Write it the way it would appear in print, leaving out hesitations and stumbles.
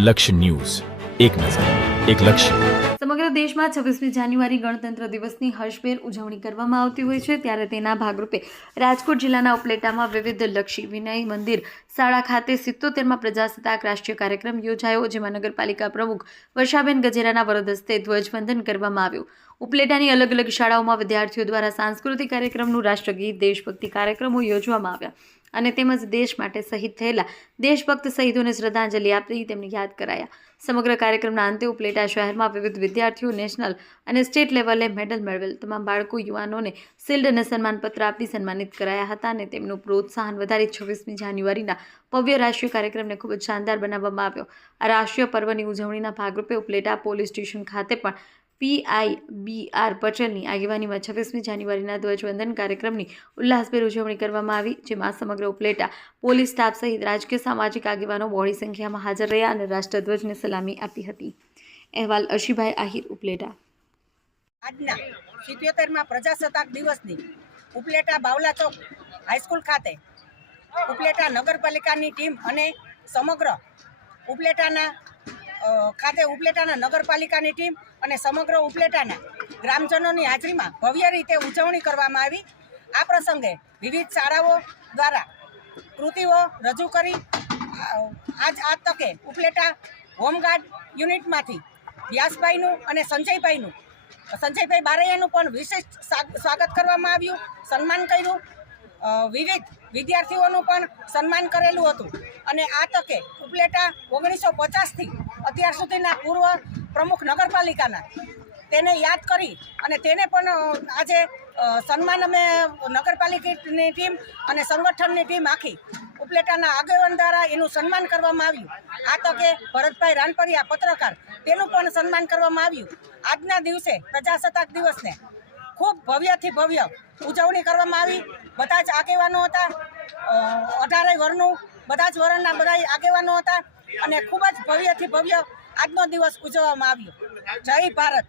લક્ષ્ય ન્યૂઝ, એક નજર, એક લક્ષ્ય. સમગ્ર દેશમાં 26મી જાન્યુઆરી ગણતંત્ર દિવસની હર્ષભેર ઉજવણી કરવામાં આવતી હોય છે, ત્યારે તેના ભાગરૂપે રાજકોટ જિલ્લાના ઉપલેટામાં વિવિધ લક્ષી વિનય મંદિર શાળા ખાતે 77માં પ્રજાસત્તાક રાષ્ટ્રીય કાર્યક્રમ યોજાયો, જેમાં નગરપાલિકા પ્રમુખ વર્ષાબેન ગજેરાના વરદ હસ્તે ધ્વજવંદન કરવામાં આવ્યું. ઉપલેટાની અલગ અલગ શાળાઓમાં વિદ્યાર્થીઓ દ્વારા સાંસ્કૃતિક કાર્યક્રમનું રાષ્ટ્રગીત, દેશભક્તિ કાર્યક્રમો યોજવામાં આવ્યા અને તેમજ દેશ માટે શહીદ થયેલા દેશભક્ત શહીદોને શ્રદ્ધાંજલિ આપી તેમને યાદ કરાયા. સમગ્ર કાર્યક્રમના અંતે ઉપલેટા શહેરમાં વિવિધ વિદ્યાર્થીઓ નેશનલ અને સ્ટેટ લેવલે મેડલ મેળવેલ તમામ બાળકો યુવાનોને શિલ્ડ અને સન્માનપત્ર આપી સન્માનિત કરાયા હતા અને તેમનું પ્રોત્સાહન વધારી 26મી જાન્યુઆરીના ભવ્ય રાષ્ટ્રીય કાર્યક્રમને ખૂબ જ શાનદાર બનાવવામાં આવ્યો. આ રાષ્ટ્રીય પર્વની ઉજવણીના ભાગરૂપે ઉપલેટા પોલીસ સ્ટેશન ખાતે પણ પીઆઈ BR પટેલની આગેવાનીમાં 26મી જાન્યુઆરીના ધ્વજવંદન કાર્યક્રમની ઉલ્લાસભેર ઉજવણી કરવામાં આવી, જેમાં સમગ્ર ઉપલેટા પોલીસ સ્ટાફ સહિત રાજકીય સામાજિક આગેવાનો બહોળી સંખ્યામાં હાજર રહ્યા અને રાષ્ટ્રધ્વજને સલામી આપી હતી. અહેવાલ અર્શીભાઈ આહિર, ઉપલેટા. આજના 77માં પ્રજાસત્તાક દિવસની ઉપલેટા બાવલા ચોક હાઈસ્કૂલ ખાતે ઉપલેટા નગરપાલિકાની ટીમ અને સમગ્ર ઉપલેટાના નગરપાલિકાની ટીમ અને સમગ્ર ઉપલેટાના ગ્રામજનોની હાજરીમાં ભવ્ય રીતે ઉજવણી કરવામાં આવી. આ પ્રસંગે વિવિધ શાળાઓ દ્વારા કૃતિઓ રજૂ કરી આ તકે ઉપલેટા હોમગાર્ડ યુનિટમાંથી વ્યાસભાઈનું અને સંજયભાઈ બારૈયાનું પણ વિશેષ સ્વાગત કરવામાં આવ્યું, સન્માન કર્યું. વિવિધ વિદ્યાર્થીઓનું પણ સન્માન કરેલું હતું અને આ તકે ઉપલેટા 1950થી અત્યાર સુધીના પૂર્વ પ્રમુખ નગરપાલિકાના તેને યાદ કરી અને તેને પણ આજે સન્માન અમે નગરપાલિકાની ટીમ અને સંગઠનની ટીમ આખી ઉપલેટાના આગેવાન દ્વારા એનું સન્માન કરવામાં આવ્યું. આ તકે ભરતભાઈ રાનપરિયા પત્રકાર તેનું પણ સન્માન કરવામાં આવ્યું. આજના દિવસે પ્રજાસત્તાક દિવસને ખૂબ ભવ્યથી ભવ્ય ઉજવણી કરવામાં આવી. બધા જ આગેવાનો હતા, 18 વર્ણનું બધા જ વર્ણના બધા આગેવાનો હતા અને ખૂબ જ ભવ્યથી ભવ્ય આજનો દિવસ ઉજવવામાં આવ્યો. જય ભારત.